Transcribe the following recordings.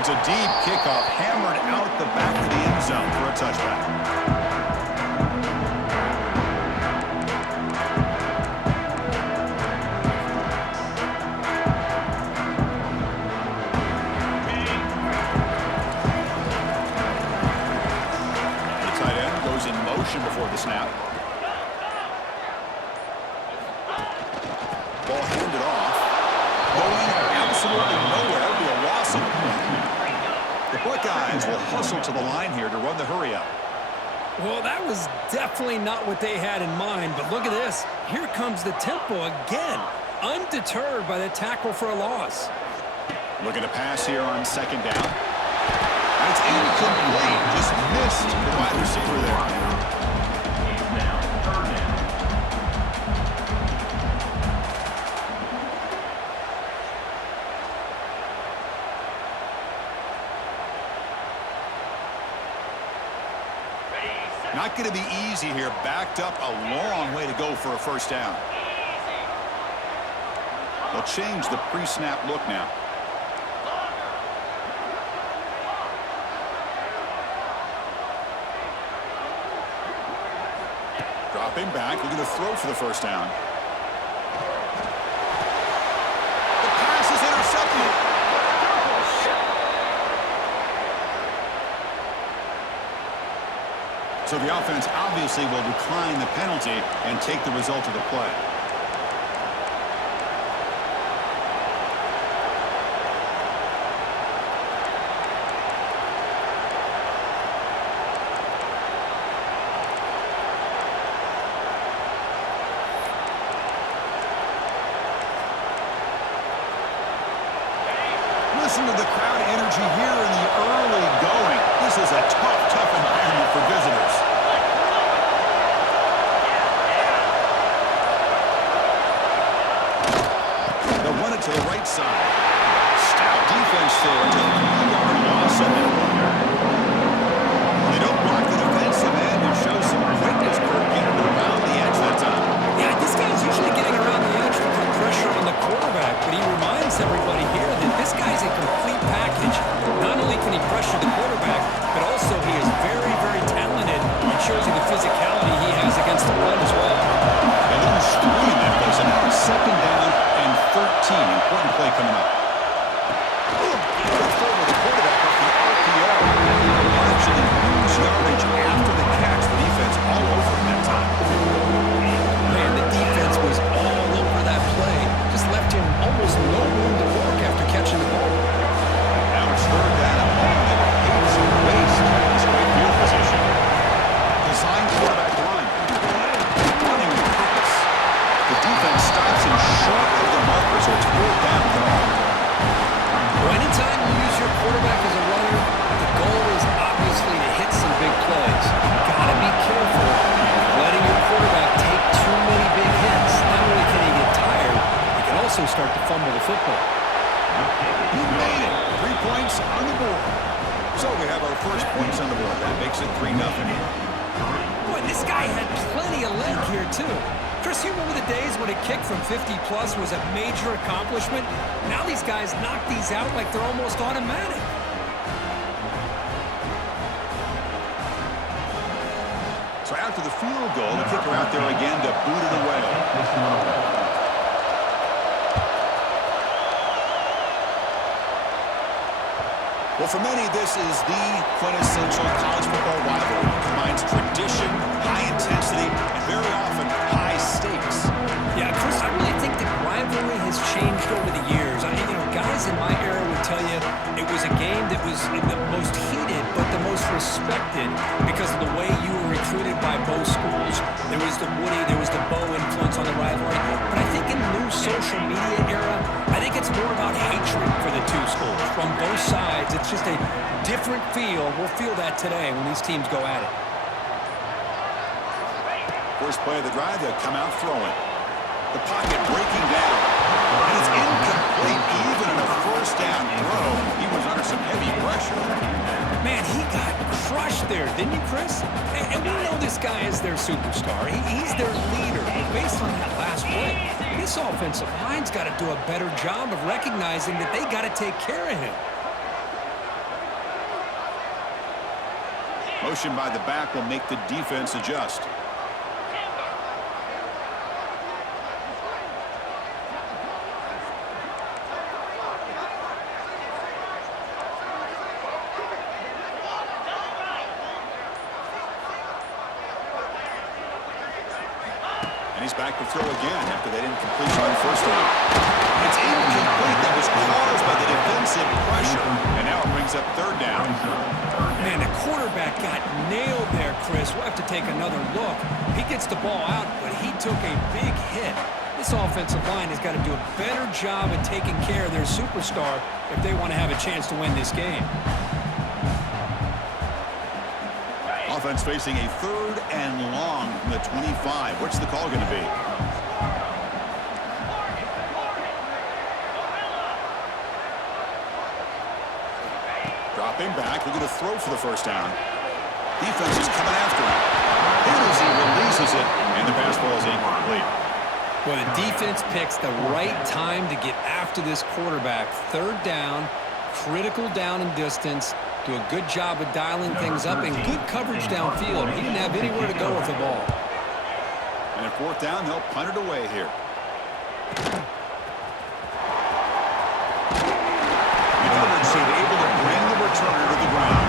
It's a deep kickoff, hammered out the back of the end zone for a touchback. The tight end goes in motion before the snap. Ball handed off. Going absolutely nowhere. It'll be a loss of the play. The Buckeyes will hustle to the line here to run the hurry up. Well, that was definitely not what they had in mind, but look at this. Here comes the tempo again, undeterred by the tackle for a loss. Looking to pass here on second down. And it's incomplete. Just missed the wide receiver there. Not going to be easy here. Backed up a long way to go for a first down. They'll change the pre-snap look now. Dropping back, looking to throw for the first down. The pass is intercepted. So the offense obviously will decline the penalty and take the result of the play. Listen to the crowd energy here in the early going. This is a tough environment for visitors. They'll run it to the right side. Stout defense there. It's a 3-yard loss on that one. They don't block the defensive end. It shows some quickness for getting around the edge that time. Yeah, this guy's usually getting around the edge to put pressure on the quarterback, but he reminds everybody here that this guy's a complete package. Not only can he pressure the quarterback, but also he is very, very talented. It shows you the physicality he has against the run as well. They lose 3 in that play, so now it's second down and 13. Important play coming up. Throw with the quarterback off the RPO. Actually, huge yardage after the catch. The defense all over him that time. Man, the defense was all over that play. Just left him almost no room to work after catching the ball. Now it's third down and long. It hits and waste. It's great field position. Design quarterback line. Running with purpose. The defense stops him short of the marker, so it's fourth down and long. Well, anytime you use your quarterback as a runner, the goal is obviously to hit some big plays. You've got to be careful of letting your quarterback take too many big hits. Not only can he get tired, he can also start to fumble the football. He made it. 3 points on the board. So we have our first points on the board. That makes it 3-0. Boy, this guy had plenty of leg here, too. Chris, you remember the days when a kick from 50-plus was a major accomplishment? Now these guys knock these out like they're almost automatic. So after the field goal, the kicker out there again to boot it away. Well, for many, this is the quintessential college football rivalry. It combines tradition, high intensity, and very often high stakes. Yeah, Chris, I really think the rivalry has changed over the years. Guys in my era would tell you it was a game that was the most heated but the most respected because of the way you were recruited by both schools. There was the Woody, there was the Bo influence on the rivalry. But I think in the new social media era, I think it's more about hatred for the two schools. From both sides, it's just a different feel. We'll feel that today when these teams go at it. First play of the drive, they'll come out throwing. The pocket breaking down. And it's incomplete. Even in a first down throw, he was under some heavy pressure. Man, he got crushed there, didn't you, Chris? And we know this guy is their superstar. He's their leader. But based on that last play, this offensive line's got to do a better job of recognizing that they got to take care of him. Motion by the back will make the defense adjust. And he's back to throw again after that incompletion on first down. It's incomplete. That was caused by the defensive pressure. And now it brings up third down. Man, the quarterback got nailed there, Chris. We'll have to take another look. He gets the ball out, but he took a big hit. This offensive line has got to do a better job at taking care of their superstar if they want to have a chance to win this game. Offense facing a third and long from the 25. What's the call going to be? Dropping back, looking to throw for the first down. Defense is coming after him. And as he releases it, and the pass ball is incomplete. Well, the defense picks the right time to get after this quarterback. Third down, critical down and distance. Do a good job of dialing things up and good coverage downfield. He didn't have anywhere to go with the ball. And at fourth down, they'll punt it away here. McClellan seemed able to bring the returner to the ground.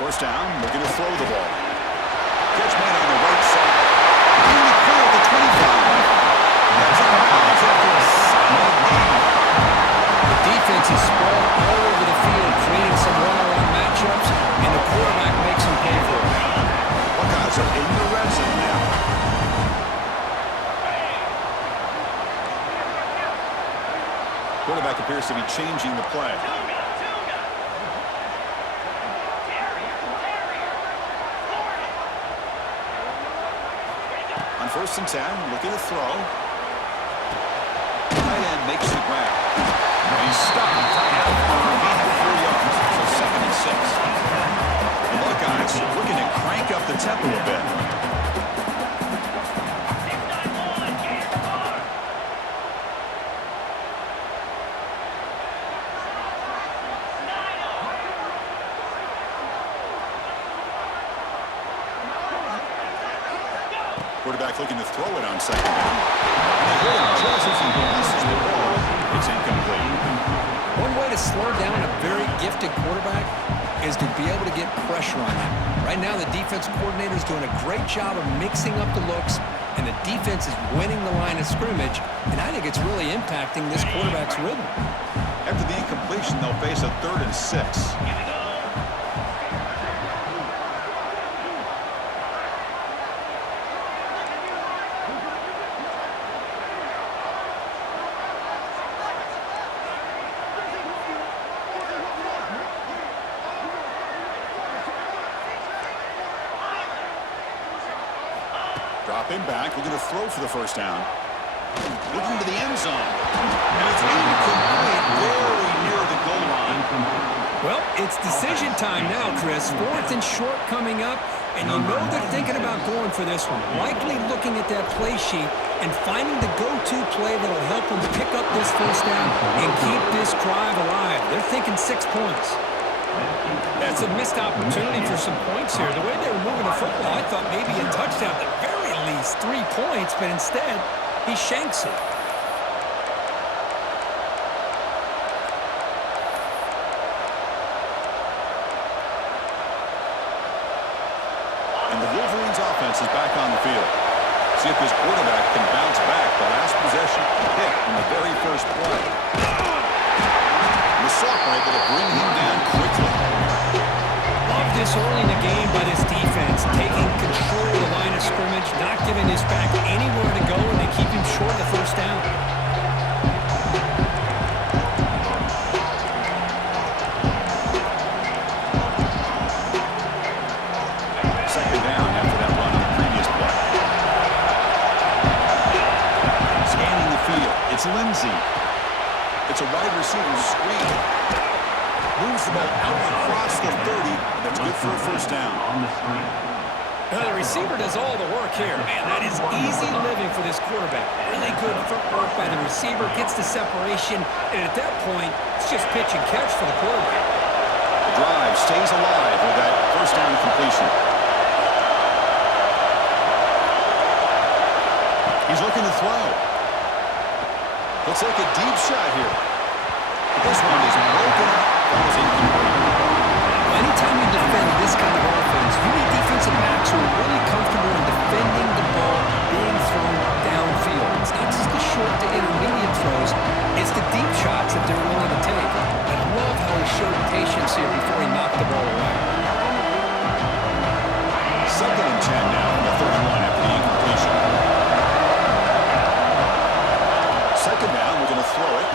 First down, looking to throw the ball. Catch made on the right side. Nearly clear at the 25. That's out of bounds after a solid gain. The defense is spread all over the field, creating some one-on-one matchups, and the quarterback makes them pay for it. Buckeyes are in the red zone now. Quarterback appears to be changing the play. On 1st and 10, looking to throw. Tight end makes the grab. He's stopped after a gain of 4 yards, so 2nd and 6. The Buckeyes looking to crank up the tempo a bit. Quarterback looking to throw it on 2nd down. Just as he passes the ball, it's incomplete. One way to slow down a very gifted quarterback is to be able to get pressure on him. Right now, the defense coordinator is doing a great job of mixing up the looks, and the defense is winning the line of scrimmage, and I think it's really impacting this quarterback's rhythm. After the incompletion, they'll face a 3rd and 6. Dropping back, looking to throw for the first down. Looking to the end zone. And it's incomplete, very near the goal line. Well, it's decision time now, Chris. 4th and short coming up, and you know they're thinking about going for this one. Likely looking at that play sheet and finding the go-to play that will help them pick up this first down and keep this drive alive. They're thinking 6 points. That's a missed opportunity for some points here. The way they were moving the football, I thought maybe a touchdown, at the very least 3 points, but instead he shanks it. And the Wolverines offense is back on the field. See if this quarterback can bounce back. The last possession hit in the very first play. And the Sophomore able to bring him down quickly. Love this early in the game by this defense, taking control of the line of scrimmage, not giving this back anywhere to go, and they keep him short of the first down. Second down after that run on the previous play. Scanning the field. It's Lindsey. It's a wide receiver screen. Moves the ball out across the 30. That's good for a first down. Now, the receiver does all the work here. Man, that is easy living for this quarterback. Really good footwork by the receiver, gets the separation, and at that point, it's just pitch and catch for the quarterback. The drive stays alive with that first down completion. He's looking to throw. He'll take a deep shot here. But this one is broken up. That was incomplete. Anytime you defend this kind of offense, you need defensive backs who are really comfortable in defending the ball being thrown downfield. It's not just the short to intermediate throws, it's the deep shots that they're willing to take. I love how he showed patience here before he knocked the ball away. Second and 10 now from the 31 after the incompletion. Second down, we're going to throw it.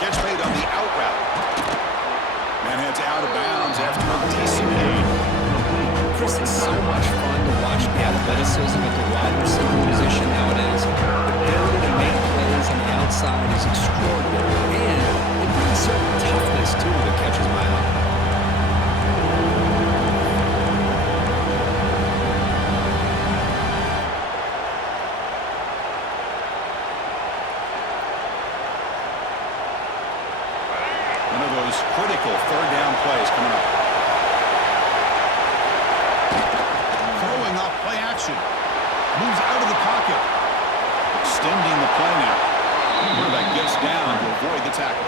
Catch made on the out route. Man heads out of bounds after a decent gain. Chris, it's so much fun to watch the athleticism at the wide receiver position nowadays. The ability to make plays on the outside is extraordinary, and it brings certain toughness, too, that catches my eye. One of those critical third down plays coming up. Throwing off play action. Moves out of the pocket. Extending the play now. Quarterback gets down to avoid the tackle.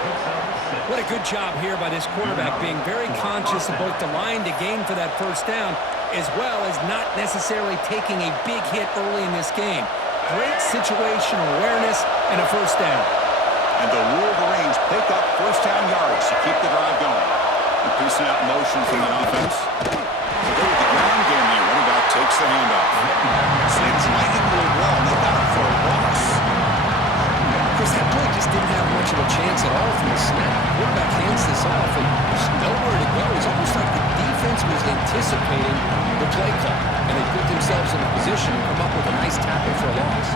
What a good job here by this quarterback, being very conscious of both the line to gain for that first down, as well as not necessarily taking a big hit early in this game. Great situational awareness and a first down. And the Wolverines pick up first down yards to keep the drive going. Increasing out motion from the offense. They go with the ground game here. Running back takes the handoff. Slings right into the wall, and they got it for a loss. Chris, that play just didn't have much of a chance at all from the snap. Quarterback hands this off, and there's nowhere to go. It's almost like the defense was anticipating the play call, and they put themselves in a position to come up with a nice tackle for a loss.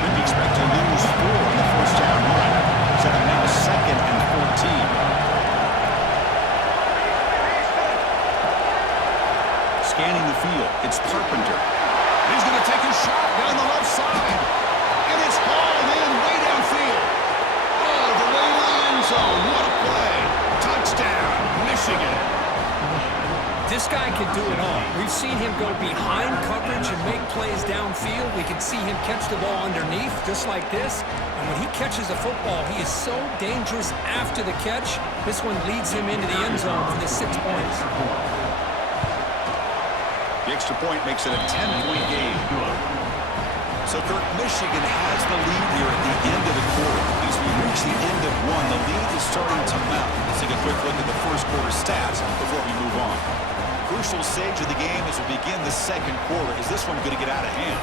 Didn't expect to lose 4 on the first down run. So now second and 14. Scanning the field, it's Carpenter. He's going to take a shot down the left side. And it's hauled in way downfield. All the way to the end zone. What a play. Touchdown, Michigan. This guy can do it all. We've seen him go behind coverage and make plays downfield. We can see him catch the ball underneath, just like this. And when he catches a football, he is so dangerous after the catch. This one leads him into the end zone for the 6 points. The extra point makes it a 10-point game. So, Kirk, Michigan has the lead here at the end of the quarter. As we reach the end of one, the lead is starting to mount. Let's take a quick look at the first quarter stats before we move on. Crucial stage of the game as we begin the second quarter. Is this one going to get out of hand?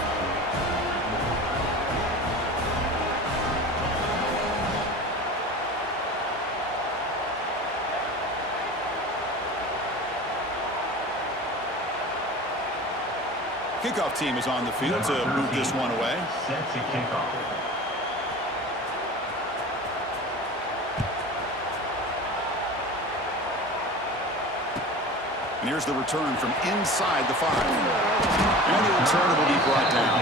Kickoff team is on the field to move this one away. Set to kick off. And here's the return from inside the 5. And the return will be brought down.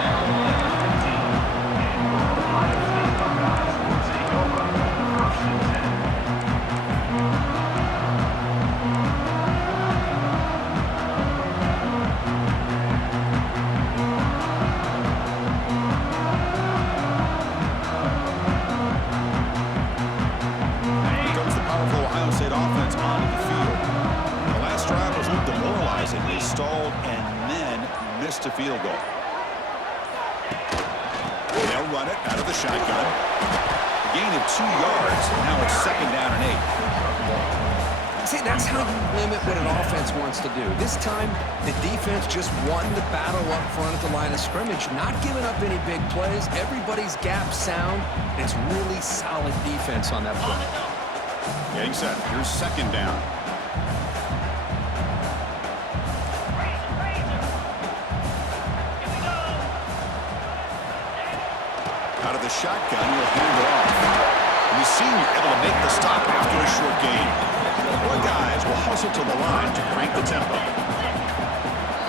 missed a field goal. They'll run it out of the shotgun. A gain of 2 yards. Now it's 2nd down and 8. See, that's how you limit what an offense wants to do. This time, the defense just won the battle up front at the line of scrimmage, not giving up any big plays. Everybody's gap sound. It's really solid defense on that play. Getting set. Here's 2nd down. Out of the shotgun, he'll hand it off. And the senior able to make the stop after a short gain. Our guys will hustle to the line to crank the tempo.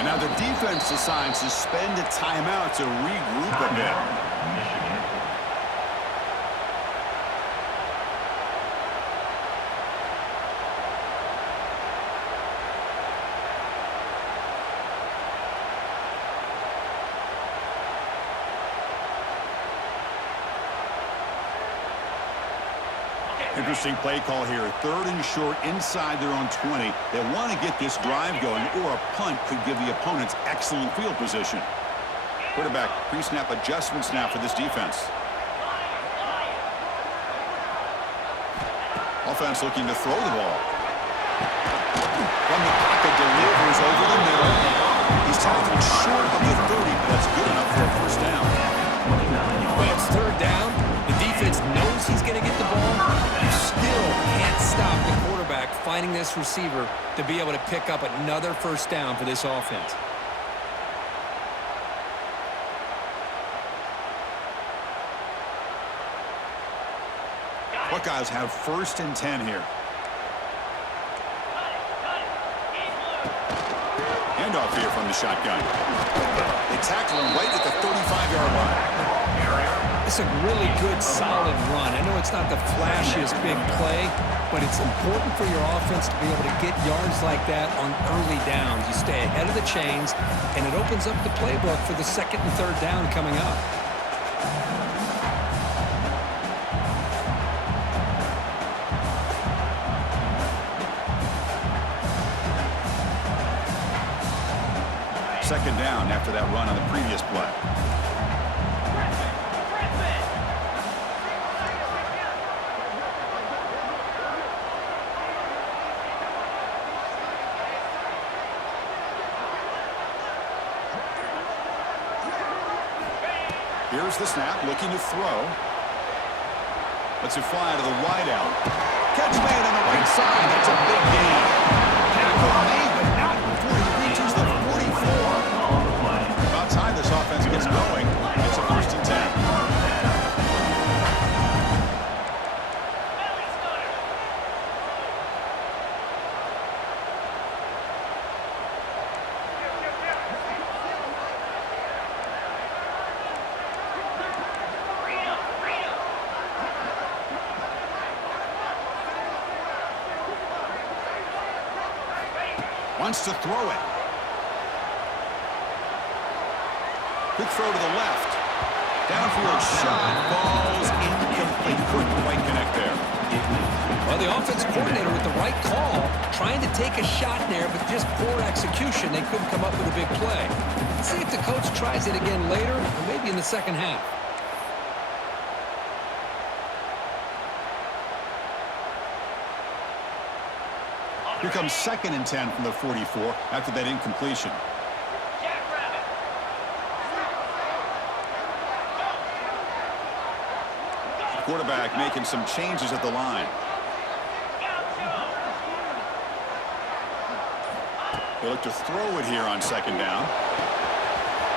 And now the defense decides to spend a timeout to regroup a bit. Interesting play call here. 3rd and short inside their own 20. They want to get this drive going, or a punt could give the opponents excellent field position. Quarterback pre-snap adjustments now for this defense. Offense looking to throw the ball. From the pocket, delivers over the middle. He's tackled short of the 30, but that's good enough for a 1st down. Well, it's 3rd down. The defense knows he's going to get the ball. You still can't stop the quarterback finding this receiver to be able to pick up another 1st down for this offense. Buckeyes have 1st and 10 here. Handoff here from the shotgun. They tackle him right at the 35-yard line. It's a really good, solid run. I know it's not the flashiest big play, but it's important for your offense to be able to get yards like that on early downs. You stay ahead of the chains, and it opens up the playbook for the 2nd and 3rd down coming up. Second down after that run on the previous play. Here's the snap, looking to throw. Lets it fly to the wideout. Catch made on the right side. That's a big gain. Tackle made, but not before he reaches the 44. About time this offense gets going. It's a 1st and 10. Wants to throw it. Quick throw to the left. Downfield shot falls incomplete. Couldn't quite connect there. Well, the offense coordinator with the right call, trying to take a shot there, but just poor execution. They couldn't come up with a big play. Let's see if the coach tries it again later, or maybe in the 2nd half. Here comes 2nd and 10 from the 44 after that incompletion. Quarterback making some changes at the line. They look to throw it here on 2nd down.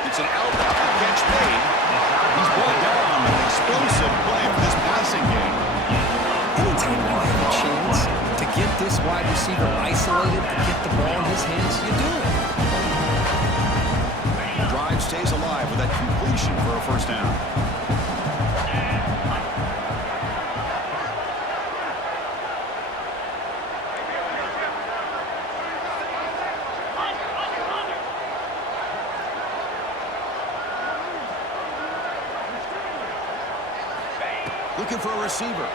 It's an out route, the catch made. He's brought down an explosive play for this passing game. Anytime you have a chance to get this wide receiver isolated, to get the ball in his hands, you do it. The drive stays alive with that completion for a 1st down. Looking for a receiver.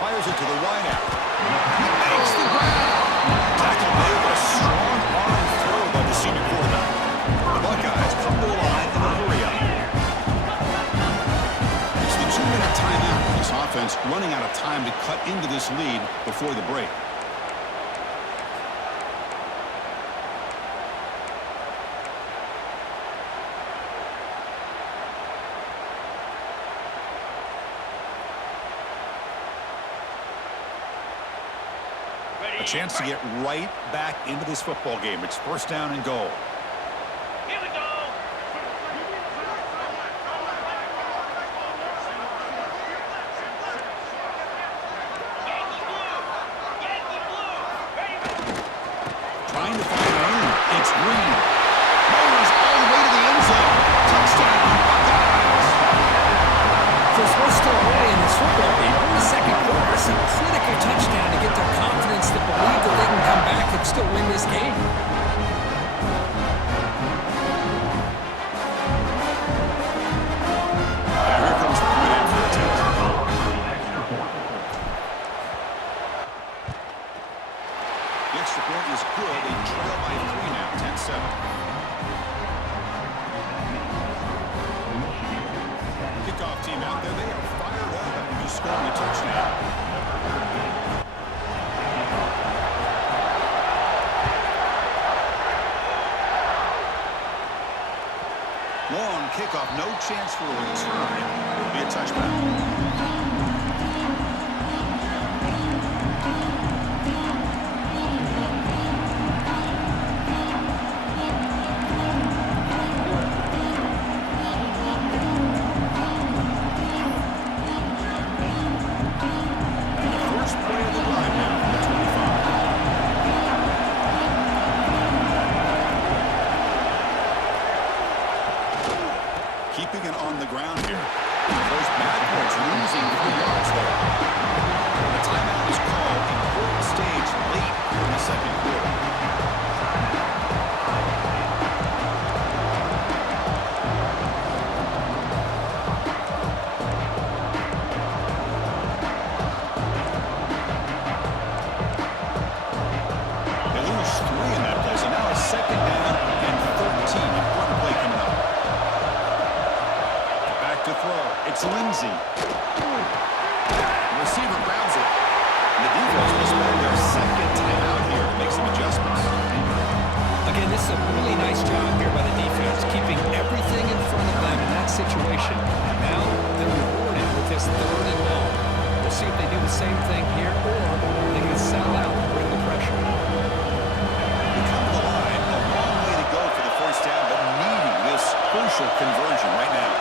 Fires it to the wideout. He makes the grab. Tackle made, but a strong arm throw by the senior quarterback. Buckeyes come to the line in a hurry up. It's the 2-minute timeout. This offense running out of time to cut into this lead before the break. A chance to get right back into this football game. It's first down and goal. Here we go. Yankee blue. Trying to find room. It's Green. Mowers all the way to the end zone. Touchdown, Buckeyes. First, we're still early in this football game. In the second quarter, it's a critical touchdown to get their confidence to believe that they can come back and still win this game. Here comes the point after attempt. The extra point is good. They trail by 3 now, 10-7. Kickoff team out there. They are fired up after just scoring a touchdown. Long kickoff, no chance for a return. It'll be a touchback. First play of the drive now from the 25. Keeping it on the ground here. Goes backwards, losing 3 yards there. The timeout is called. Important stage late in the second quarter. They lose 3 in that play, so now a second down and 13. Important play coming up. Back to throw. It's Lindsey. The receiver grabs it. And the defense will spend their second timeout here to make some adjustments. Again, this is a really nice job here by the defense, keeping everything in front of them in that situation. Now they're rewarded with this 3rd and long. We'll see if they do the same thing here, or they can settle out and bring the pressure. They come to the line. A long way to go for the first down, but needing this crucial conversion right now.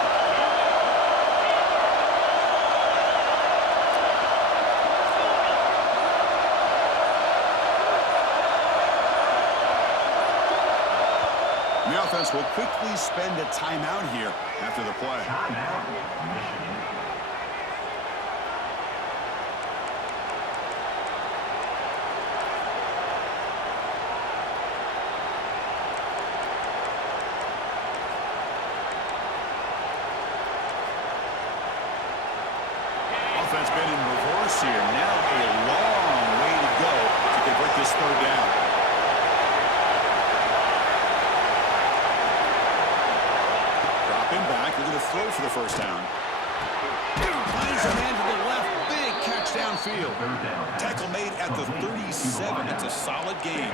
The offense will quickly spend a timeout here after the play. Offense been in reverse here. Now a long way to go to convert this 3rd down. Dropping back, we're going to throw for the first down. Finds a man to the left, big catch downfield. Tackle made at the 37. It's a solid game.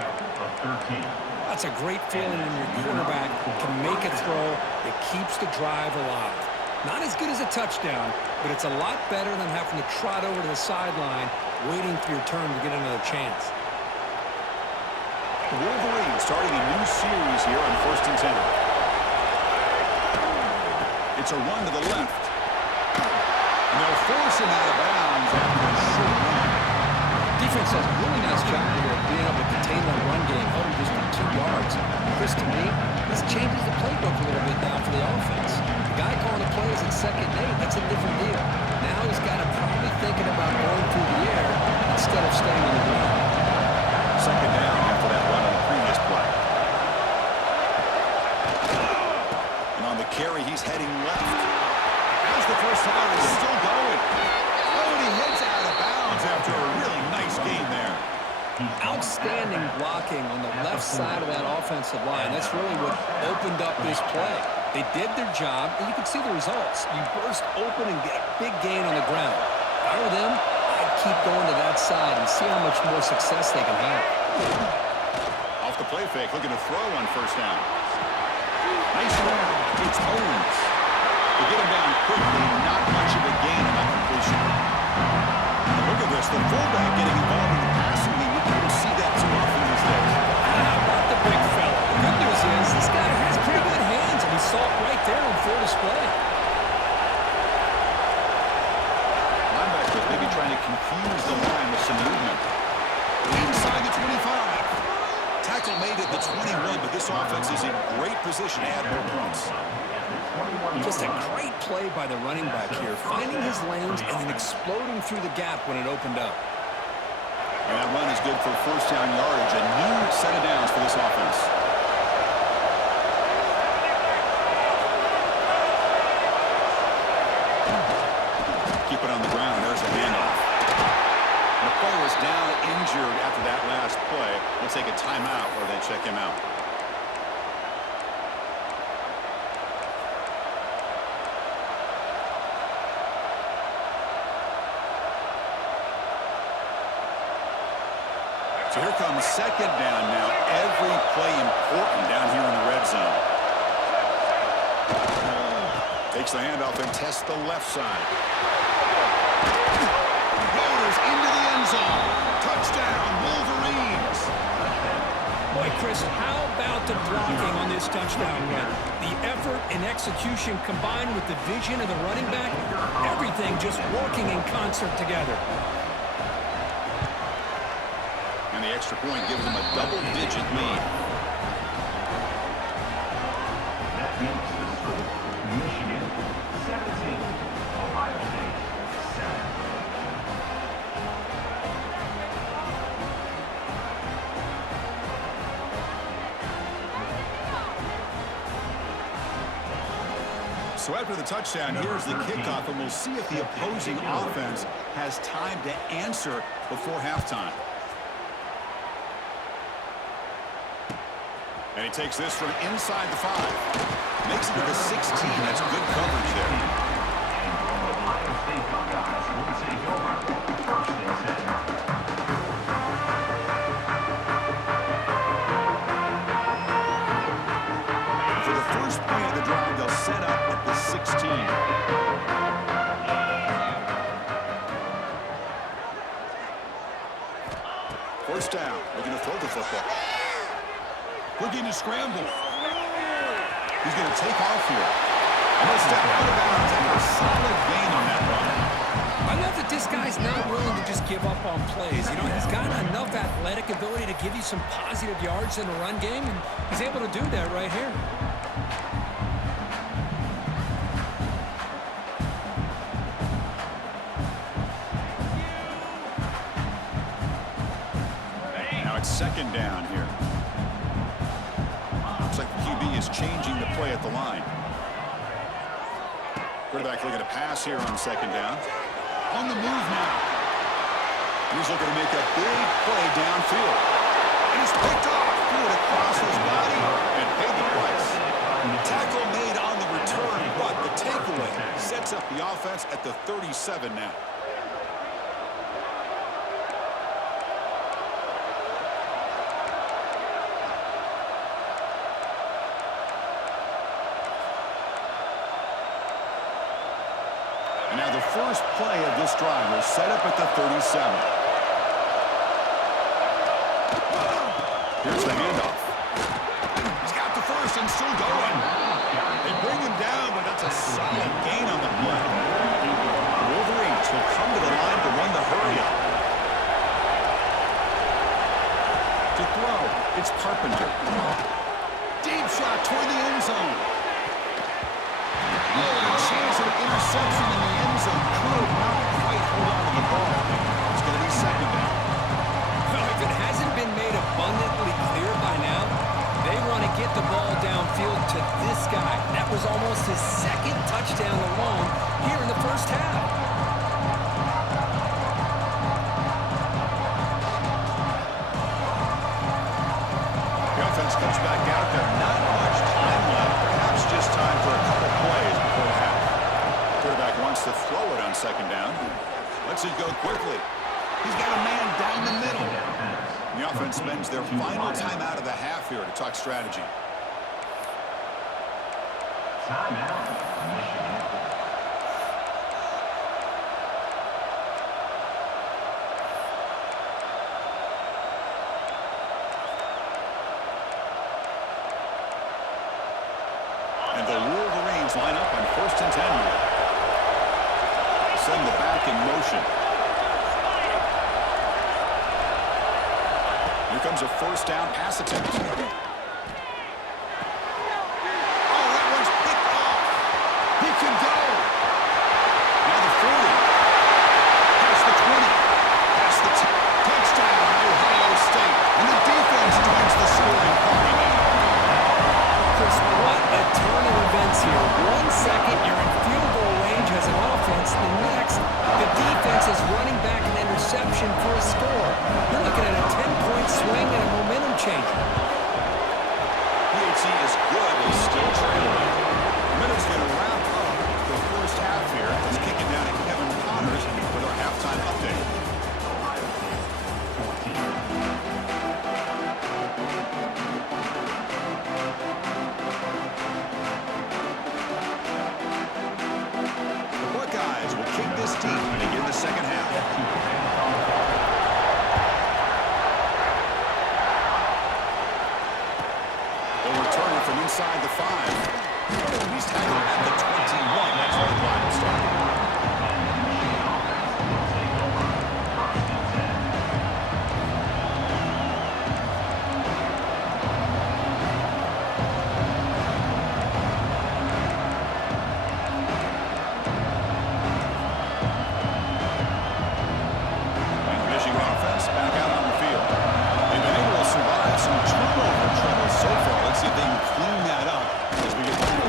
That's a great feeling when your quarterback can make a throw that keeps the drive alive. Not as good as a touchdown, but it's a lot better than having to trot over to the sideline waiting for your turn to get another chance. The Wolverines starting a new series here on 1st and 10. It's a run to the left. And they'll force him out of bounds after a short run. Defense does a really nice job here of being able to contain that run game, held just for 2 yards. Chris, to me, this changes the playbook a little bit now for the offense. The guy calling the plays at 2nd and 8, that's a different deal. Now he's got to probably thinking about going through the air instead of staying on the ground. 2nd down after that run on the previous play. And on the carry, he's heading left. As the first time, is still going. Oh, and he hits out of bounds after a really nice game there. Outstanding block blocking on the left side of that offensive line. That's really what opened up this play. They did their job, and you can see the results. You burst open and get a big gain on the ground. If I were them, I'd keep going to that side and see how much more success they can have. Off the play fake, looking to throw on first down. Nice run. It's Owens. They get him down quickly, not much of a gain on that completion. And look at this, the fullback getting involved in the passing game. We don't see that too often these days. How about the big fella? The good news is this guy has pretty good hands, and he saw it right there on full display. Linebackers maybe trying to confuse the line with some movement. Inside the 25. Tackle made at the 21, but this offense is in great position to add more points. Just a great play by the running back here, finding his lanes and then exploding through the gap when it opened up. And that run is good for first down yardage, a new set of downs for this offense. Keep it on the ground. There's the handoff. And the player was down injured after that last play. We'll take a timeout or they check him out. So here comes second down now. Every play important down here in the red zone. Takes the handoff and tests the left side. Rotors into the end zone. Touchdown, Wolverines. Boy, Chris, how about the blocking on this touchdown run? The effort and execution combined with the vision of the running back, everything just working in concert together. And the extra point gives them a double-digit lead. That makes the score Michigan 17, Ohio State 7. So after the touchdown, here's the kickoff, and we'll see if the opposing offense has time to answer before halftime. And he takes this from inside the 5. Makes it to the 16. That's good coverage there. Ohio State Buckeyes will take over first and 10. For the first play of the drive, they'll set up at the 16. First down. Looking to throw the football. Looking to scramble. He's going to take off here. And he'll step out of bounds and a solid gain on that run. I love that this guy's not willing to just give up on plays. You know, he's got enough athletic ability to give you some positive yards in the run game, and he's able to do that right here. Now it's second down here. Looks like the QB is changing the play at the line. Quarterback looking to pass here on second down. On the move now. He's looking to make a big play downfield. And he's picked off. Threw it across his body and paid the price. Tackle made on the return, but the takeaway sets up the offense at the 37 now. And now the first play of this drive will set up at the 37. Here's the handoff. He's got the first and still going. They bring him down, but that's a solid gain on the play. The Wolverines will come to the line to run the hurry-up. To throw, it's Carpenter. Deep shot toward the end zone. Oh, a chance of interception in the end zone. Could not quite hold on to the ball. It's going to be second down. Well, if it hasn't been made abundantly clear by now, they want to get the ball downfield to this guy. That was almost his second touchdown alone here in down. Lets it go quickly. He's got a man down the middle. The offense spends their final time out of the half here to talk strategy. Timeout, Michigan. And the Wolverines line up on 1st and 10 here. Send the back in motion. Here comes a 1st down pass attempt. Oh, that one's picked off. He can go. Now the 40. Past the 20. Past the 10. Touchdown, Ohio State. And the defense joins the scoring party now. Chris, what a turn of events here. 1 second, you're in field goal range as an offense. The next, the defense is running back an interception for a score. You're looking at a 10-point swing and a momentum changer. PHC is good as still trailing. Minutes going to wrap up the first half here. Let's kick it down to Kevin Connors with our halftime update. Ohio State, 14. The Buckeyes will kick this deep and begin the second half. They'll return it from inside the 5. He's tackled at the 21. That's where the line will start. And the Michigan offense back out on the field. They've been able to survive some turnover trouble so far. Let's see if they can clean that up as we get through.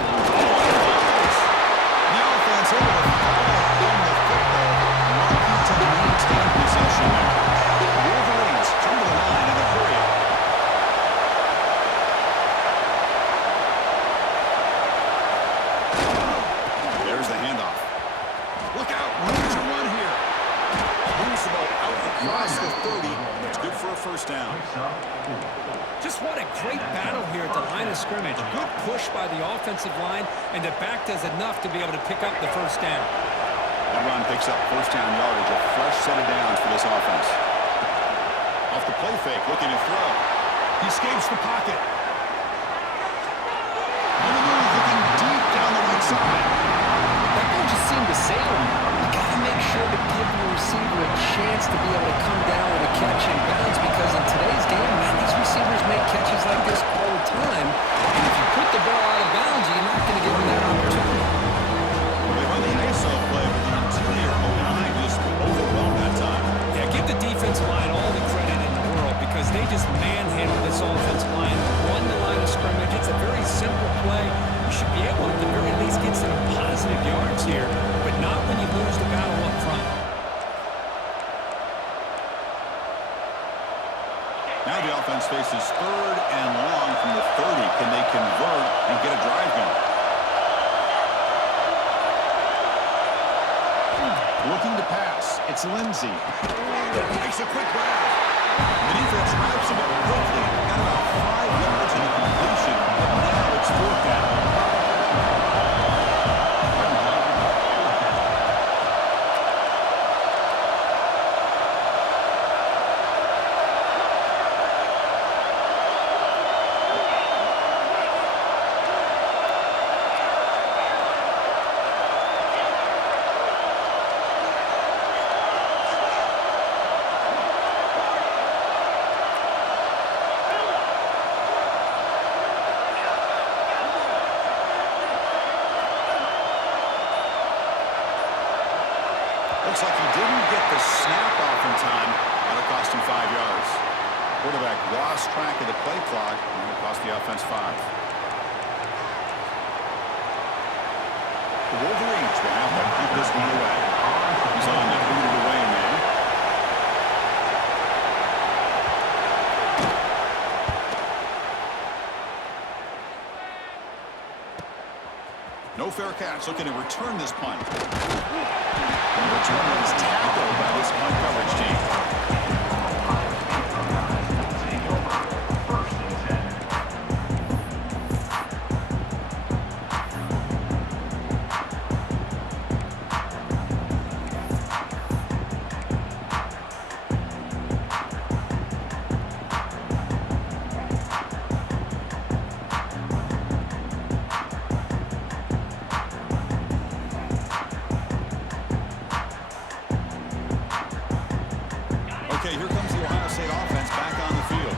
The offense able to follow in the football, working to maintain possession there. The Wolverines come to the line in the period. There's the handoff. Look out, room to run here. Moves the ball out across the 30. That's good for a 1st down. Just what a great battle here at the line of scrimmage. Good push by the offensive line, and the back does enough to be able to pick up the 1st down. That run picks up 1st down yardage, a fresh set of downs for this offense. Off the play fake, looking to throw. He escapes the pocket. On the move, looking deep down the right side. That ball just seemed to sail him. You got to make sure to give your receiver a chance to be able to come down with a catch and bounce, because in today's game, man, these receivers make catches like this all the time. And if you put the ball out of bounds, you're not going to give them that opportunity. They run the ISO play, but the interior O-line just overwhelmed that time. Yeah, give the defensive line all the credit in the world, because they just manhandled this offensive line, won the line of scrimmage. It's a very simple play. You should be able to, at the very least, get some positive yards here, but not when you lose the battle up front. Now the offense faces 3rd and long from the 30. Can they convert and get a drive going? Looking to pass. It's Lindsey. Makes a quick grab. The defense wraps him up quickly. Got about 5 yards in the completion. Now it's 4th down. Looks like he didn't get the snap off in time. That'll cost him 5 yards. Quarterback lost track of the play clock, and it'll cost the offense 5. The Wolverines will have to keep this one away. He's on the booted away man. No fair catch, looking to return this punt. And the returner is tackled by this punt coverage team. Take over. First and 10. Okay, here comes the Ohio State offense back on the field.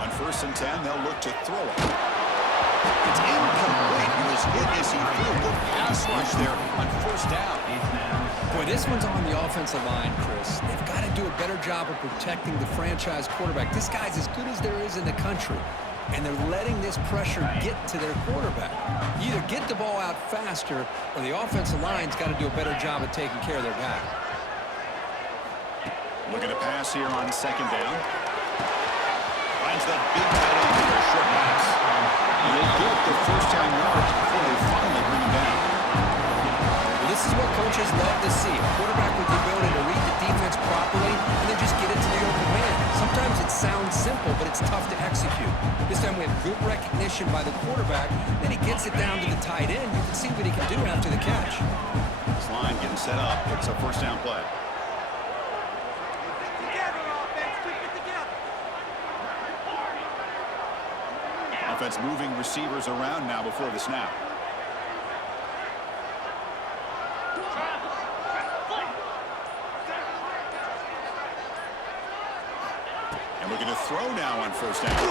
On first and 10, they'll look to throw it. It's incomplete. He was hit as he threw a good pass rush there on first down. Boy, this one's on the offensive line, Chris. They've got to do a better job of protecting the franchise quarterback. This guy's as good as there is in the country, and they're letting this pressure get to their quarterback. You either get the ball out faster, or the offensive line's got to do a better job of taking care of their guy. Looking to pass here on second down. Finds that big tight end for a short pass. And they get the first-time yards before they finally bring him down. Well, this is what coaches love to see. A quarterback with the ability to read the defense properly and then just get it to the open man. Sometimes it sounds simple, but it's tough to execute. This time we have good recognition by the quarterback. Then he gets it down to the tight end. You can see what he can do after the catch. This line getting set up. It's a first-down play. Offense moving receivers around now before the snap. And looking to throw now on first down. And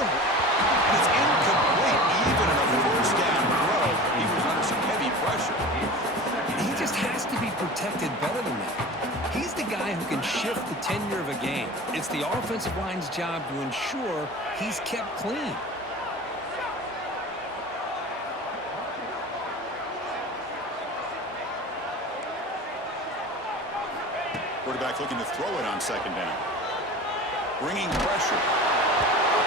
it's incomplete, even on a first down throw. He was under some heavy pressure. He just has to be protected better than that. He's the guy who can shift the tenure of a game. It's the offensive line's job to ensure he's kept clean. Quarterback looking to throw it on second down. Bringing pressure.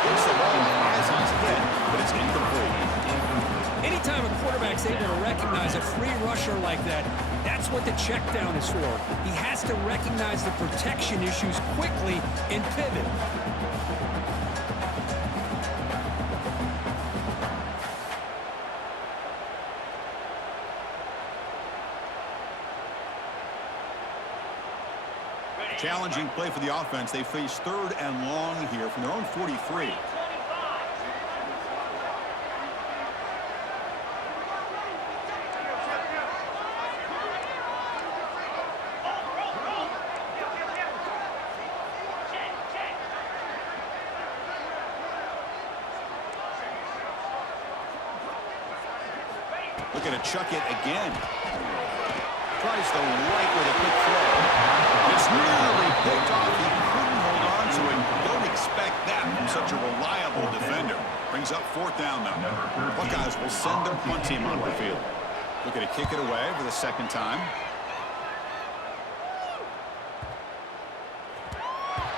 Gets the ball as he's hit, but it's incomplete. Anytime a quarterback's able to recognize a free rusher like that, that's what the check down is for. He has to recognize the protection issues quickly and pivot. Challenging play for the offense. They face third and long here from their own 43. Looking to chuck it again. Tries the right with a quick throw. It's nearly picked off. He couldn't hold on to it. Don't expect that from such a reliable defender. Brings up fourth down now. Buckeyes will send their punt team onto the field. Looking to kick it away for the second time.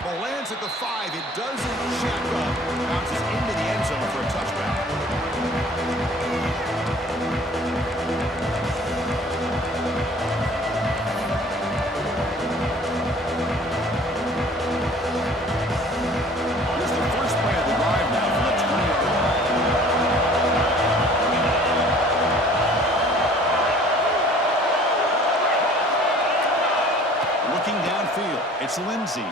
Ball lands at the 5. It doesn't check up. Bounces into the end zone for a touchback. Here's the first play of the drive now from the 20-yard line. Looking downfield, it's Lindsey.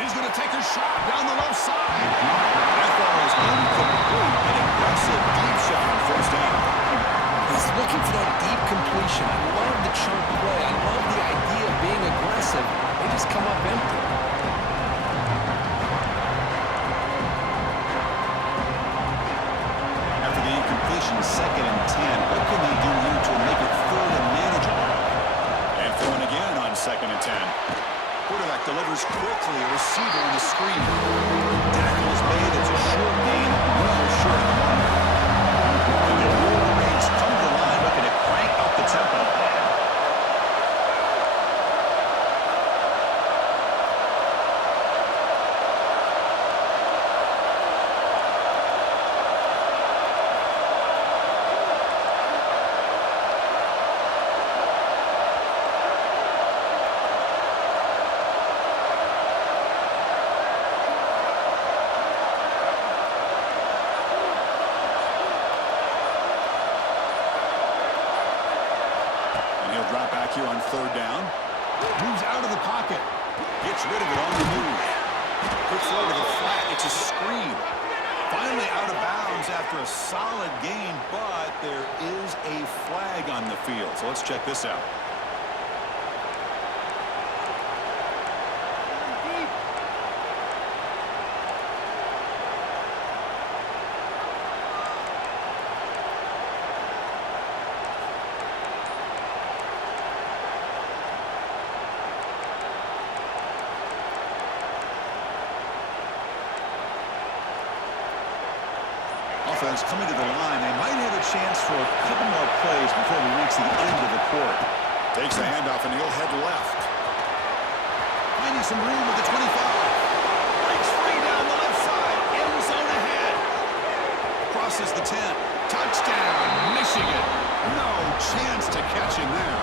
He's going to take a shot down the left side. That ball is incomplete. An aggressive deep shot on first down. He's looking for that deep completion. I love the chunk play. I love the idea of being aggressive. They just come up empty. After the incompletion, second and 10. What can they do here to make it third and manageable? And throwing again on second and 10. Quarterback delivers quickly, a receiver on the screen. Tackle is made, it's a short gain, well short of the mark. And the New Orleans come to the line looking to crank up the tempo. back here on third down. Moves out of the pocket. Gets rid of it on the move. Quick throw to the flat. It's a screen. Finally out of bounds after a solid gain, but there is a flag on the field. So let's check this out. Offense coming to the line. They might have a chance for a couple more plays before we reach the end of the quarter. Takes the handoff and he'll head left. Finding some room at the 25. Breaks free down the left side. End zone ahead. Crosses the 10. Touchdown, Michigan. No chance to catch him there.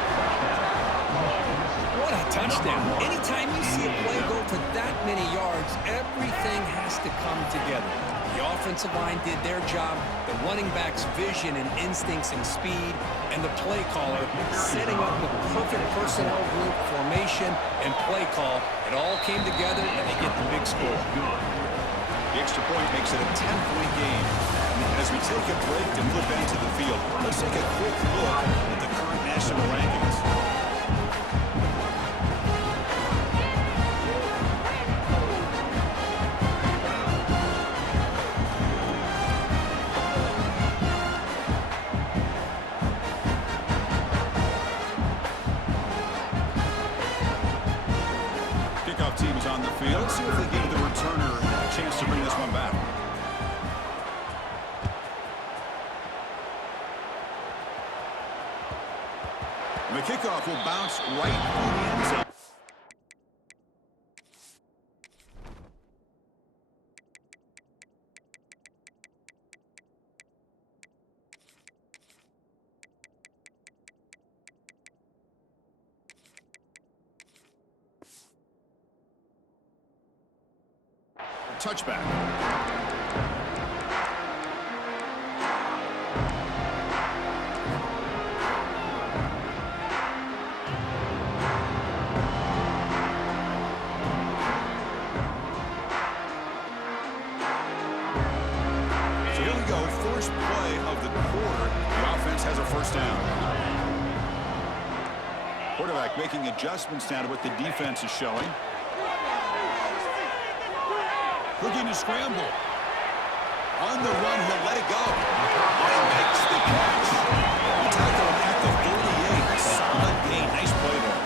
What a touchdown. Anytime you see a play go for that many yards, everything has to come together. The offensive line did their job, the running back's vision and instincts and speed, and the play caller setting up the perfect personnel group, formation, and play call. It all came together, and they get the big score. The extra point makes it a 10-point game. And as we take a break to flip into the field, let's take a quick look at the current national rankings. Team is on the field. Let's see if they give the returner a chance to bring this one back. And the kickoff will bounce right through the end zone. Touchback. So here we go, first play of the quarter. The offense has a first down. Quarterback making adjustments now to what the defense is showing. Looking to scramble. On the run, he'll let it go. And he makes the catch. He tackled him at the 38. Solid gain. Nice play there.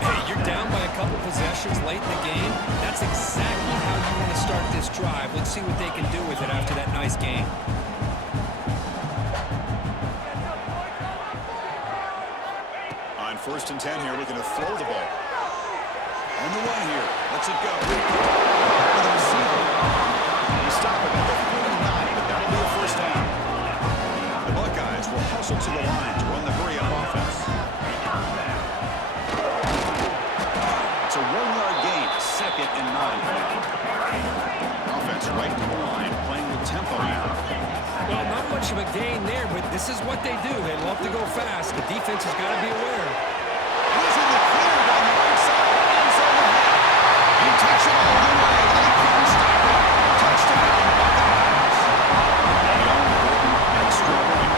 Hey, you're down by a couple possessions late in the game. That's exactly how you want to start this drive. Let's see what they can do with it after that nice game. On 1st and 10 here, looking to throw the ball. On the run here. Lets it go. With a receiver. They stop it at the 49, but that'll be a first down. The Buckeyes will hustle to the line to run the hurry-up offense. It's a 1-yard gain, 2nd and 9. Offense right to the line, playing the tempo now. Well, not much of a gain there, but this is what they do. They love to go fast. The defense has got to be aware. He's in the clear down the right side. End zone ahead. He takes it all the way. They couldn't stop it. Touchdown, Buckeyes. Extra point.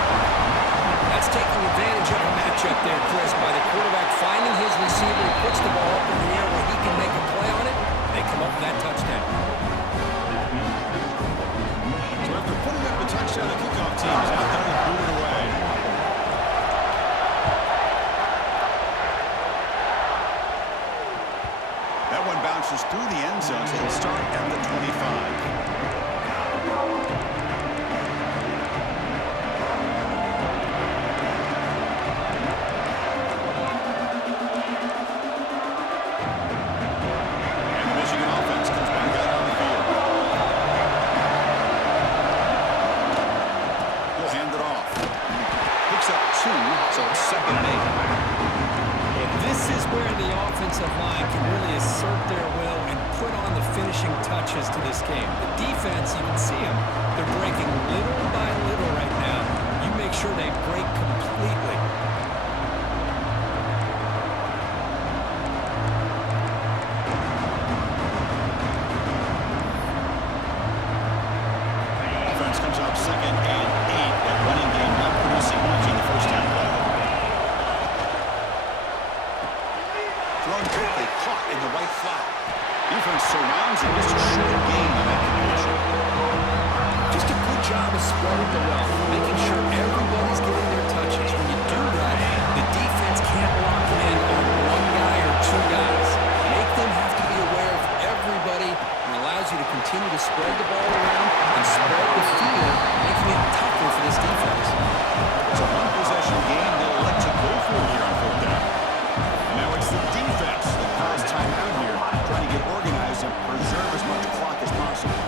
That's taking advantage of a matchup there, Chris, by the quarterback finding his receiver, puts the ball up in the air where he can make a play on it. They come up with that touchdown. So after putting up the touchdown, the kickoff team is out there to boot it away. That one bounces through the end zone, so it'll start at the 25. And the Michigan offense comes back out on the field. He'll hand it off. Picks up 2, so it's 2nd and 8. This is where the offensive line can really assert their will and put on the finishing touches to this game. The defense, you can see them. They're breaking little by little right now. You make sure they break completely. thrown quickly, caught in the right flat. Defense surrounds it, just a short gain on that completion. Just a good job of spreading the wealth, making sure everybody's getting their touches. When you do that, the defense can't lock in on one guy or two guys. Make them have to be aware of everybody, and allows you to continue to spread the ball around and spread the field, making it tougher for this defense. It's a one-possession game they'll let you go for here on fourth down. Now it's the defense that calls timeout here, trying to get organized and preserve as much clock as possible.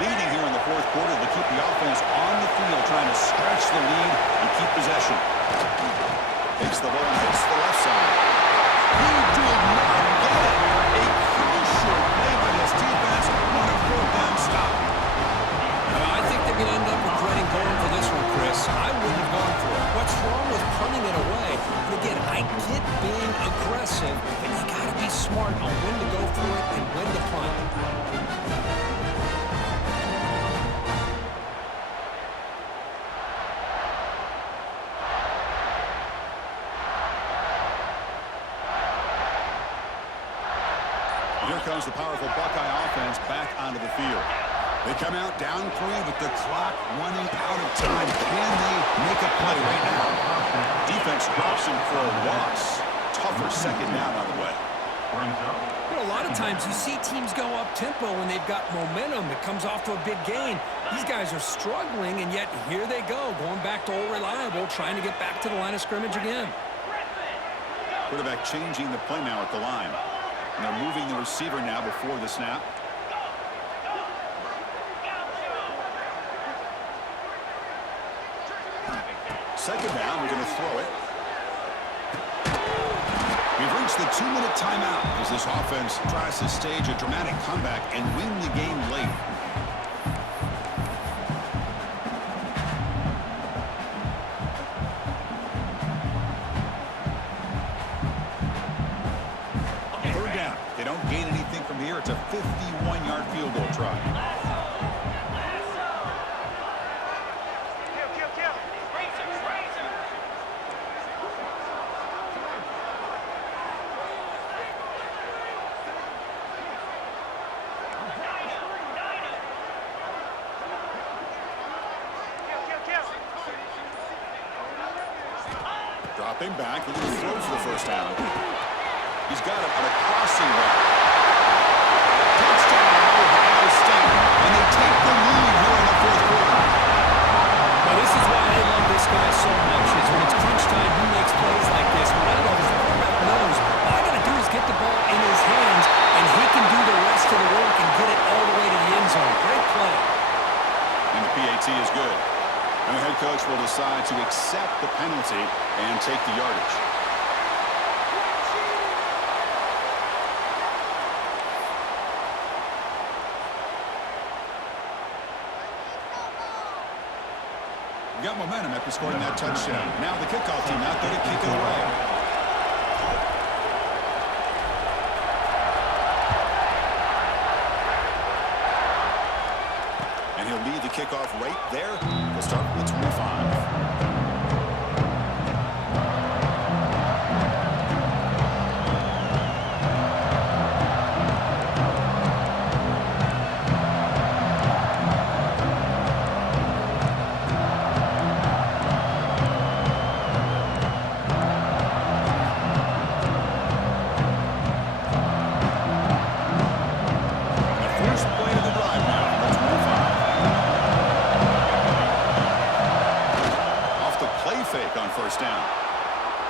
Leading here in the fourth quarter to keep the offense on the field, trying to stretch the lead and keep possession. Takes the ball and hits the left side. He did not get it. A crucial play by this defense on a fourth down stop. I think they're going to end up regretting going for this one, Chris. I wouldn't have gone for it. What's wrong with punting it away? And again, I get being aggressive, but you got to be smart on when to go for it and when to punt. Here comes the powerful Buckeye offense back onto the field. They come out down 3 with the clock running out of time. Can they make a play right now? Defense drops him for a loss. Tougher second down on the way. You know, a lot of times you see teams go up-tempo when they've got momentum. It comes off to a big gain. These guys are struggling, and yet here they go, going back to old reliable, trying to get back to the line of scrimmage again. Quarterback changing the play now at the line. And they're moving the receiver now before the snap. Second down, we're going to throw it. We've reached the 2-minute timeout as this offense tries to stage a dramatic comeback and win the game late. Third down. They don't gain anything from here. It's a 51-yard field goal try. Dropping back, a little throw for the first down. He's got it on a crossing route. Touchdown, Ohio State, and they take the lead here in the fourth quarter. Now, this is why I love this guy so much, is when it's crunch time, he makes plays like this. What I love is the quarterback knows all I got to do is get the ball in his hands, and he can do the rest of the work and get it all the way to the end zone. Great play. And the PAT is good. And the head coach will decide to accept the penalty and take the yardage. We got momentum after scoring that touchdown. Now the kickoff team out there to kick it away. And he'll lead the kickoff right there. We'll start with the 25.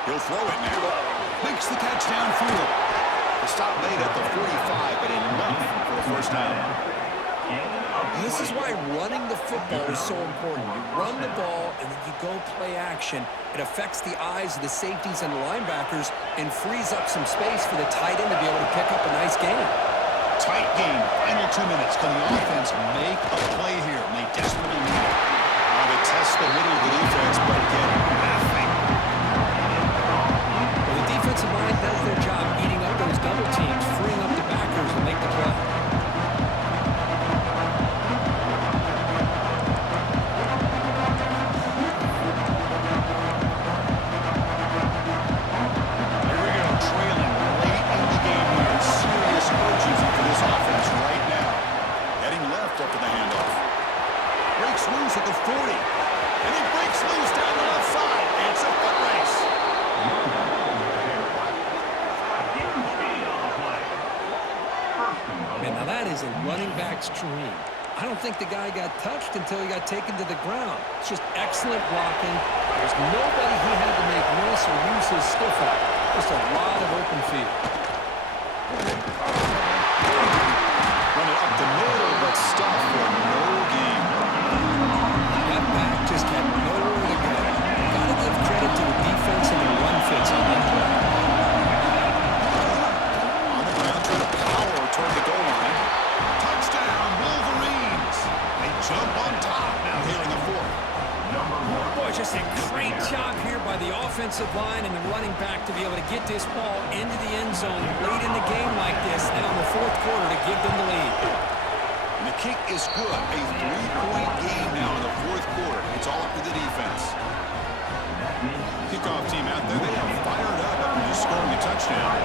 He'll throw it now. Makes the catch downfield. The stop made at the 45, but enough for the first down. This is why running the football is so important. You run the ball, and then you go play action. It affects the eyes of the safeties and the linebackers and frees up some space for the tight end to be able to pick up a nice gain. Tight game. Final 2 minutes. Can the offense make a play here? And they desperately need it. Now they test the middle of the defense, but get nothing. Well, the defensive line does their job eating up those double teams, freeing up the backers to make the play. Man, now that is a running back's dream. I don't think the guy got touched until he got taken to the ground. It's just excellent blocking. There's nobody he had to make miss or use his stiff arm. Just a lot of open field. Run it up the middle, but stopped for no gain. That back just had nowhere to go. Gotta give credit to the defense and their run fits on that play. On the ground, trying to power toward the goal line. Touchdown, Wolverines! They jump on top now here in the fourth. Boy, just a great job here by the offensive line and the running back to be able to get this ball into the end zone late in the game like this now in the fourth quarter to give them the lead. And the kick is good. A 3-point game now in the fourth quarter. It's all up to the defense. Kickoff team out there. They are fired up after just scoring a touchdown.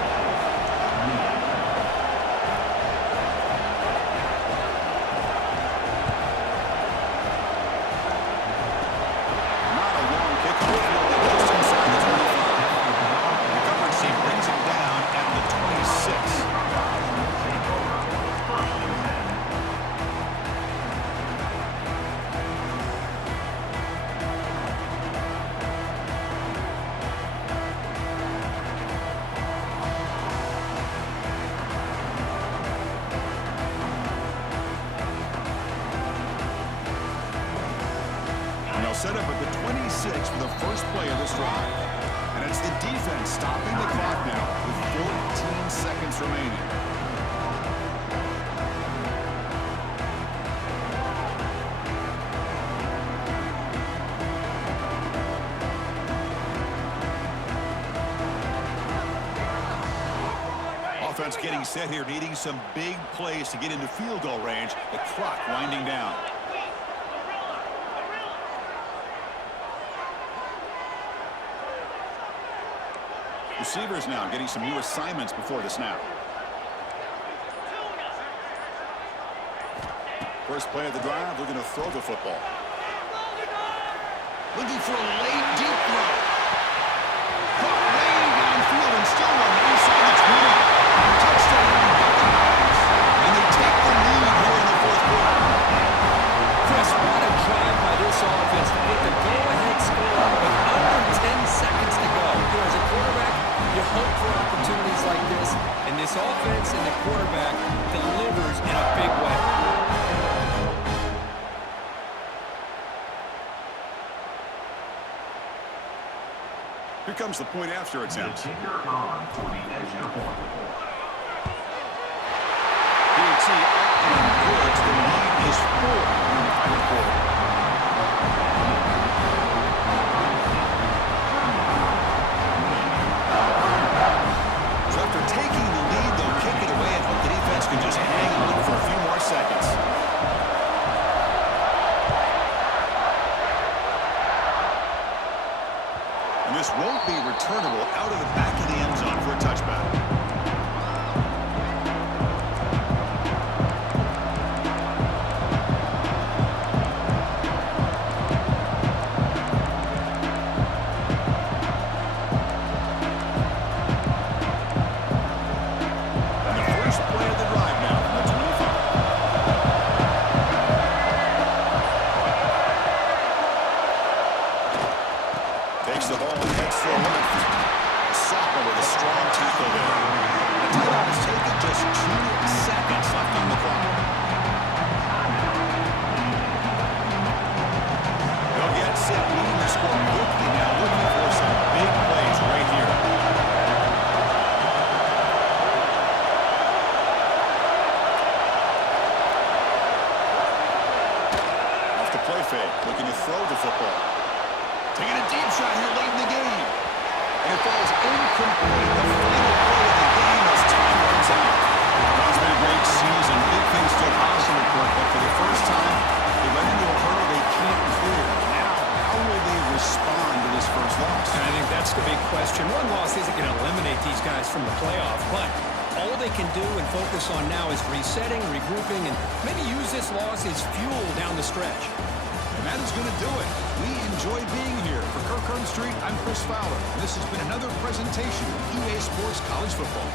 Not a long kickoff. Just inside the 25. The coverage team brings him down at the 26. And they'll set up at the 26 for the first play of this drive. And it's the defense stopping the clock now with 14 seconds remaining. Offense getting set here, needing some big plays to get into field goal range. The clock winding down. Receivers now getting some new assignments before the snap. First play of the drive, looking to throw the football. Looking for a late deep throw. Caught way downfield and still on the inside the 20. Touchdown, Buccaneers. And they take the lead here in the fourth quarter. Chris, what a drive by this offense to get the go-ahead score with under 10 seconds to go. As a quarterback, you hope for opportunities like this, and this offense and the quarterback delivers in a big way. Here comes the point after attempt. Kicker on for the extra point. PAT up and good. The lead is 4 in the final quarter. So after taking the lead, they'll kick it away and hope the defense can just hang on for a few more seconds. And this won't be returnable out of the back of the end zone for a touchback. Takes the ball and heads to the left. Sopper with a strong tackle there. The timeout is taken, just 2 seconds left on the clock. They'll get set, leading the score quickly now, looking for some big plays right here. Off the play fake, looking to throw the football. Taking a deep shot here late in the game. And it falls incomplete. The final play of the game as time runs out. Well, it's been a great season. Big things still possible, Kurt, but for the first time, they run into a hurdle they can't clear. Now, how will they respond to this first loss? And I think that's the big question. One loss isn't going to eliminate these guys from the playoff, but all they can do and focus on now is resetting, regrouping, and maybe use this loss as fuel down the stretch. And that is going to do it. We enjoyed being here. For Kirk Hearn Street, I'm Chris Fowler, and this has been another presentation of EA Sports College Football.